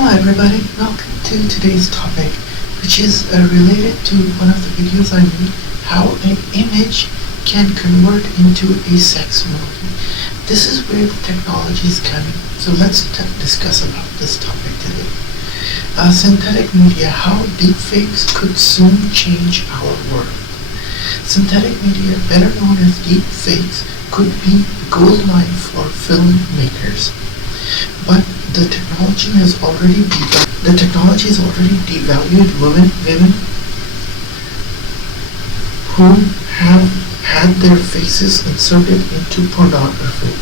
Hello everybody, welcome to today's topic, which is related to one of the videos I made, how an image can convert into a sex movie. This is where the technology is coming, so let's discuss about this topic today. Synthetic media, how deepfakes could soon change our world. Synthetic media, better known as deepfakes, could be a goldmine for filmmakers. But the technology has already devalued women who have had their faces inserted into pornography,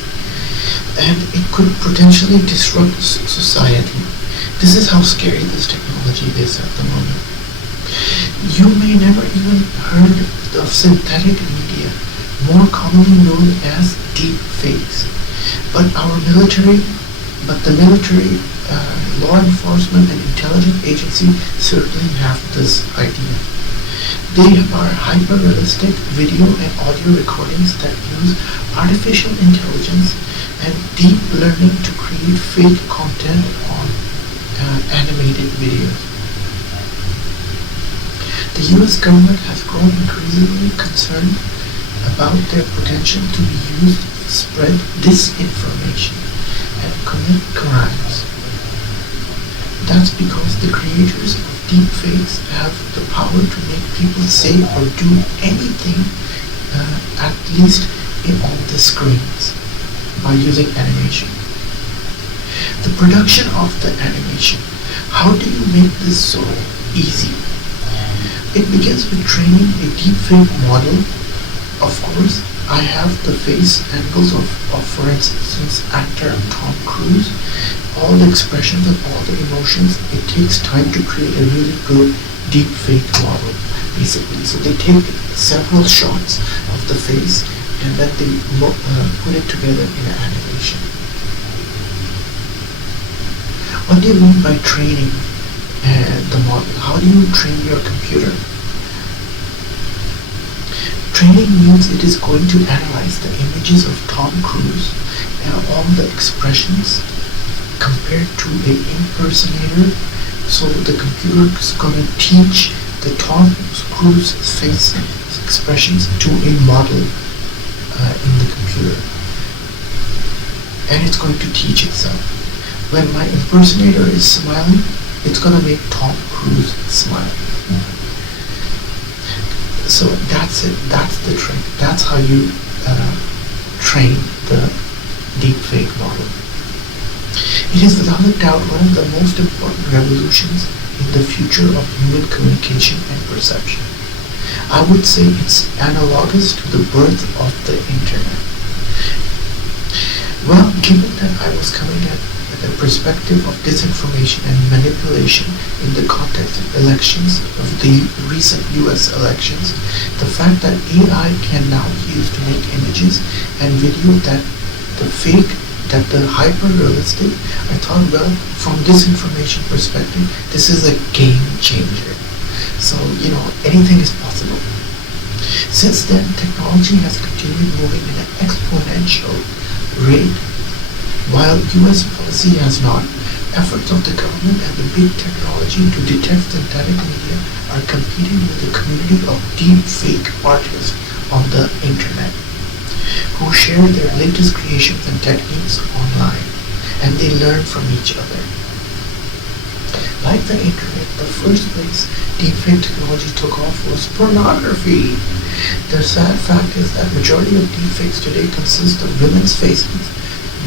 and it could potentially disrupt society. This is how scary this technology is at the moment. You may never even heard of synthetic media, more commonly known as deepfakes, but the military, law enforcement and intelligence agency certainly have this idea. They are hyper-realistic video and audio recordings that use artificial intelligence and deep learning to create fake content on animated videos. The US government has grown increasingly concerned about their potential to be used to spread disinformation and commit crimes. That's because the creators of deepfakes have the power to make people say or do anything, at least on the screens, by using animation. The production of the animation. How do you make this so easy? It begins with training a deepfake model. Of course, I have the face angles of for instance, actor Tom Cruise, all the expressions and all the emotions. It takes time to create a really good deepfake model, basically. So they take several shots of the face and then they put it together in an animation. What do you mean by training the model? How do you train your computer? Training means it is going to analyze the images of Tom Cruise and all the expressions compared to an impersonator. So the computer is going to teach the Tom Cruise face expressions to a model in the computer. And it's going to teach itself. When my impersonator is smiling, it's going to make Tom Cruise smile. So that's it. That's the trick. That's how you train the deepfake model. It is without a doubt one of the most important revolutions in the future of human communication and perception. I would say it's analogous to the birth of the internet. Well, given that I was coming at the perspective of disinformation and manipulation in the context of elections, of the recent US elections, the fact that AI can now be used to make images and video that the hyper-realistic, I thought, well, from disinformation perspective, this is a game changer. So, anything is possible. Since then, technology has continued moving in an exponential rate. While US policy has not, efforts of the government and the big technology to detect synthetic media are competing with the community of deepfake artists on the internet, who share their latest creations and techniques online, and they learn from each other. Like the internet, the first place deepfake technology took off was pornography. The sad fact is that majority of deepfakes today consist of women's faces,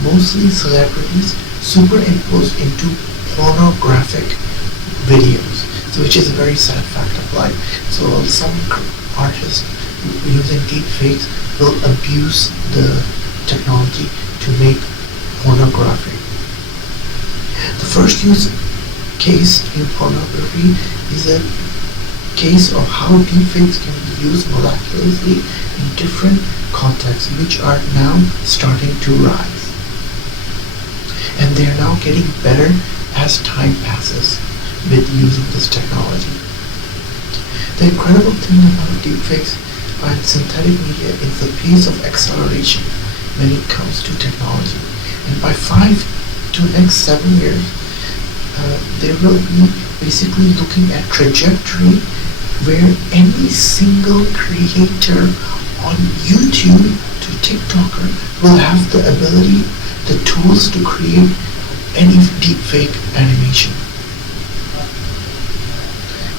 mostly celebrities, superimposed into pornographic videos, so which is a very sad fact of life. So some artists using deepfakes will abuse the technology to make pornography. The first use case in pornography is a case of how deepfakes can be used miraculously in different contexts, which are now starting to rise. And they are now getting better as time passes with using this technology. The incredible thing about deepfakes and synthetic media is the pace of acceleration when it comes to technology. And by 5 to next 7 years, they will be basically looking at trajectory where any single creator on YouTube to TikToker will have the ability, the tools to create any deepfake animation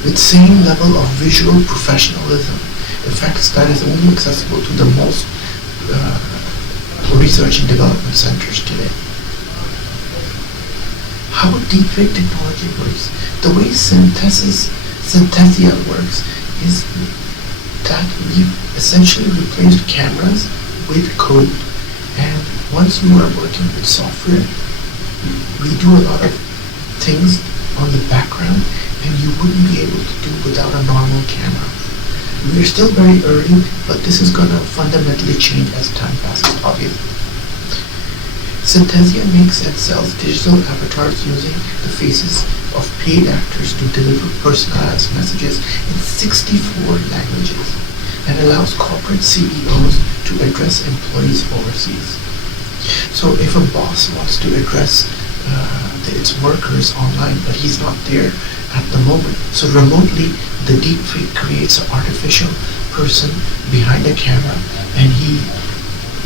with same level of visual professionalism. In fact, that is only accessible to the most research and development centers today. How deepfake technology works. The way Synthesia works is that we essentially replaced cameras with code, and once you are working with software, we do a lot of things on the background and you wouldn't be able to do without a normal camera. We're still very early, but this is going to fundamentally change as time passes, obviously. Synthesia makes and sells digital avatars using the faces of paid actors to deliver personalized messages in 64 languages and allows corporate CEOs to address employees overseas. So if a boss wants to address its workers online, but he's not there at the moment, so remotely the deepfake creates an artificial person behind a camera and he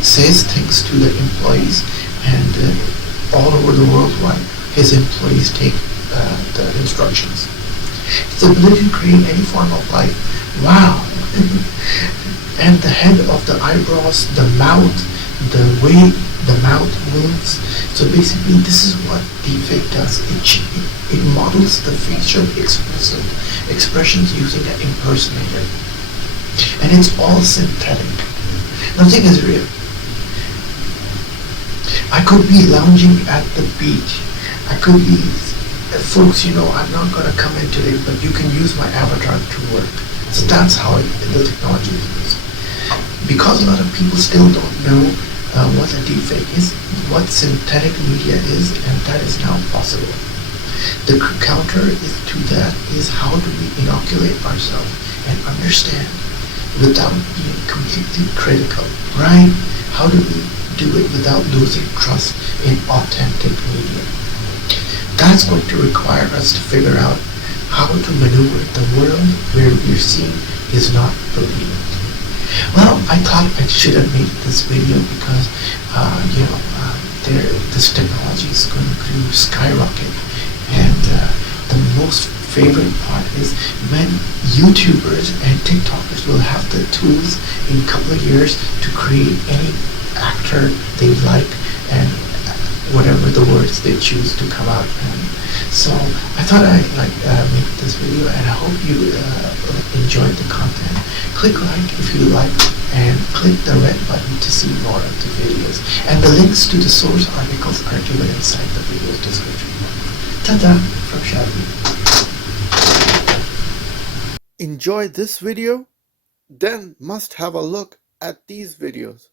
says things to the employees, and all over the world wide his employees take the instructions. His ability to create any form of life, wow. And the head of the eyebrows, the mouth, the way the mouth moves. So basically this is what deepfake does. It models the facial expressions using an impersonator, and it's all synthetic. Nothing is real. I could be lounging at the beach. I could be, folks, I'm not going to come in today, but you can use my avatar to work. So that's how the technology is used. Because a lot of people still don't know what a deepfake is, what synthetic media is, and that is now possible. The counter to that is how do we inoculate ourselves and understand without being completely critical, right? How do we do it without losing trust in authentic media? That's going to require us to figure out how to maneuver the world where we're seeing is not believing. Well, I thought I should have made this video because, this technology is going to skyrocket, and the most favorite part is when YouTubers and TikTokers will have the tools in a couple of years to create any actor they like and whatever the words they choose to come out. And so I thought I'd make this video, and I hope you enjoyed the content. Click like if you like, and click the red button to see more of the videos. And the links to the source articles are given inside the video description. Ta-da from Shadi. Enjoy this video? Then must have a look at these videos.